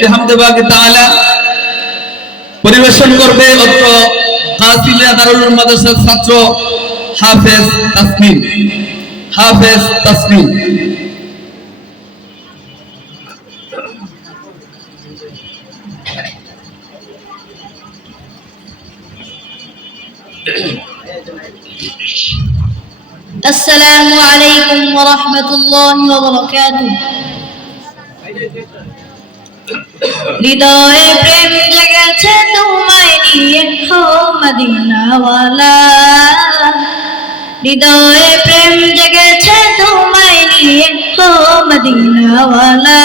বিহামদি বাকি তাআলা পরিবেশন করবে অত্র কাসিলিয়া দারুল মাদ্রাসার ছাত্র হাফেজ তাসমিন। হাফেজ তাসমিন। আসসালামু আলাইকুম ওয়া রাহমাতুল্লাহি ওয়া বারাকাতুহু। হৃদয়ে প্রেম জেগেছে তোমায় নিয়ে হো মদিনাওয়ালা, হৃদয়ে প্রেম জেগেছে তোমায় নিয়ে হো মদিনাওয়ালা।